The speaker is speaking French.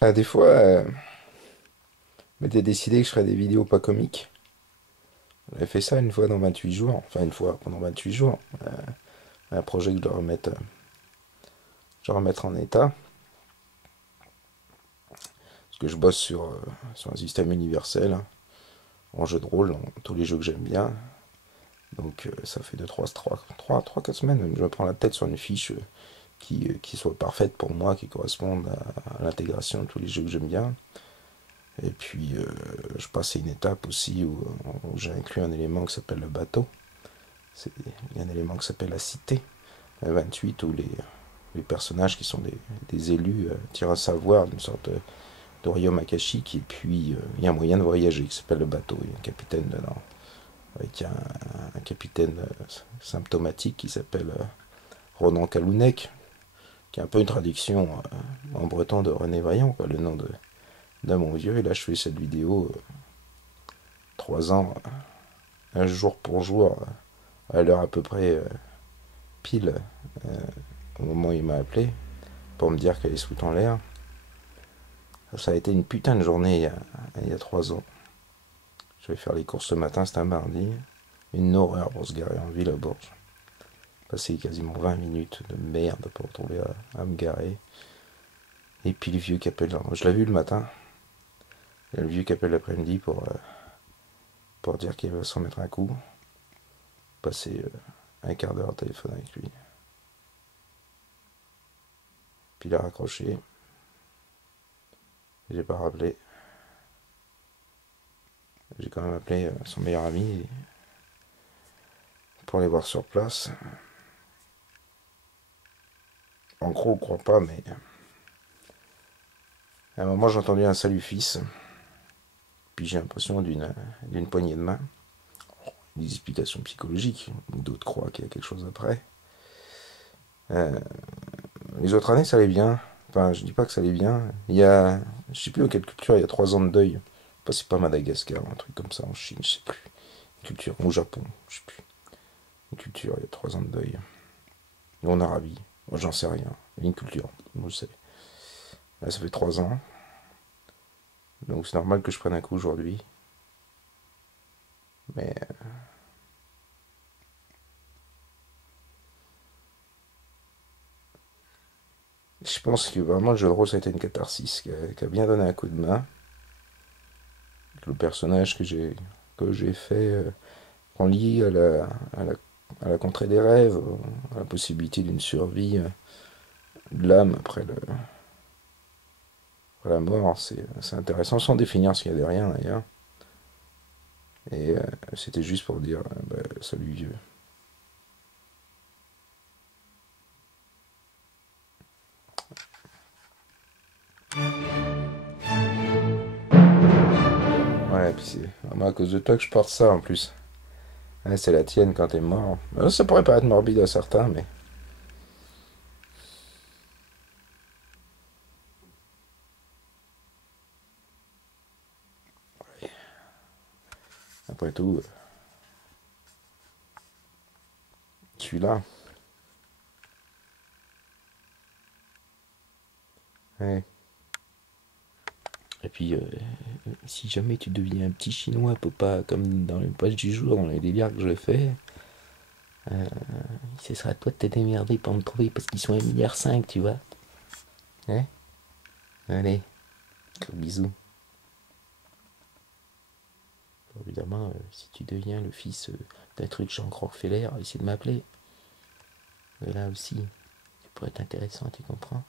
Ah, des fois, je m'étais décidé que je ferais des vidéos pas comiques. J'avais fait ça une fois dans 28 jours, enfin une fois pendant 28 jours. Un projet que je dois remettre en état. Parce que je bosse sur un système universel, hein, en jeu de rôle, dans tous les jeux que j'aime bien. Donc ça fait 4 semaines que je me prends la tête sur une fiche qui soit parfaite pour moi, qui corresponde à l'intégration de tous les jeux que j'aime bien. Et puis je passe à une étape aussi où j'ai inclus un élément qui s'appelle le bateau. Il y a un élément qui s'appelle la cité, 28, où les personnages qui sont des élus tirent à savoir d'une sorte de royaume akashique. Et puis il y a un moyen de voyager qui s'appelle le bateau. Il y a un capitaine dedans, avec un capitaine symptomatique qui s'appelle Ronan Kalounek, qui est un peu une traduction en breton de René Vaillant, quoi, le nom de mon vieux. Et là, je fais cette vidéo 3 ans, un jour pour jour, à l'heure à peu près pile, au moment où il m'a appelé, pour me dire qu'elle est sous en l'air. Ça a été une putain de journée il y a 3 ans. Je vais faire les courses ce matin, c'était un mardi. Une horreur pour se garer en ville à Bourges. Passer quasiment 20 minutes de merde pour trouver à me garer. Et puis le vieux qui appelle. Je l'ai vu le matin. Il y a le vieux qui appelle l'après-midi pour dire qu'il va s'en mettre un coup. Passer un quart d'heure au téléphone avec lui. Puis il a raccroché. J'ai pas rappelé. J'ai quand même appelé son meilleur ami pour aller voir sur place. En gros, on croit pas, mais à un moment j'ai entendu un salut fils. Puis j'ai l'impression d'une poignée de main. Des explications psychologiques. D'autres croient qu'il y a quelque chose après. Euh, les autres années, ça allait bien. Enfin, je dis pas que ça allait bien. Je sais plus dans quelle culture, il y a 3 ans de deuil. Pas, c'est pas Madagascar, un truc comme ça, en Chine, je sais plus. Une culture, au Japon, je sais plus. Une culture, il y a 3 ans de deuil. Ou en Arabie, moi j'en sais rien. Il y a une culture, je sais. Là, ça fait 3 ans. Donc c'est normal que je prenne un coup aujourd'hui. Mais je pense que vraiment le jeu de rôle ça a été une catharsis qui a bien donné un coup de main. Le personnage que j'ai fait en lie à la, à la contrée des rêves, à la possibilité d'une survie de l'âme après la mort, c'est intéressant, sans définir ce qu'il y a derrière d'ailleurs. Et c'était juste pour dire bah, salut vieux. Ouais, et puis c'est vraiment à cause de toi que je porte ça en plus. Ouais, c'est la tienne quand t'es mort. Ça pourrait paraître morbide à certains, mais après tout, je suis là. Ouais. Et puis, si jamais tu deviens un petit chinois, faut pas, comme dans le poste du jour, dans les délires que je fais, ce sera à toi de te démerder pour me trouver parce qu'ils sont 1,5 milliard, tu vois. Hein? Allez, gros bisous. Bon, évidemment, si tu deviens le fils d'un truc Jean Rockefeller, essaie de m'appeler. Mais là aussi, ça pourrait être intéressant, tu comprends?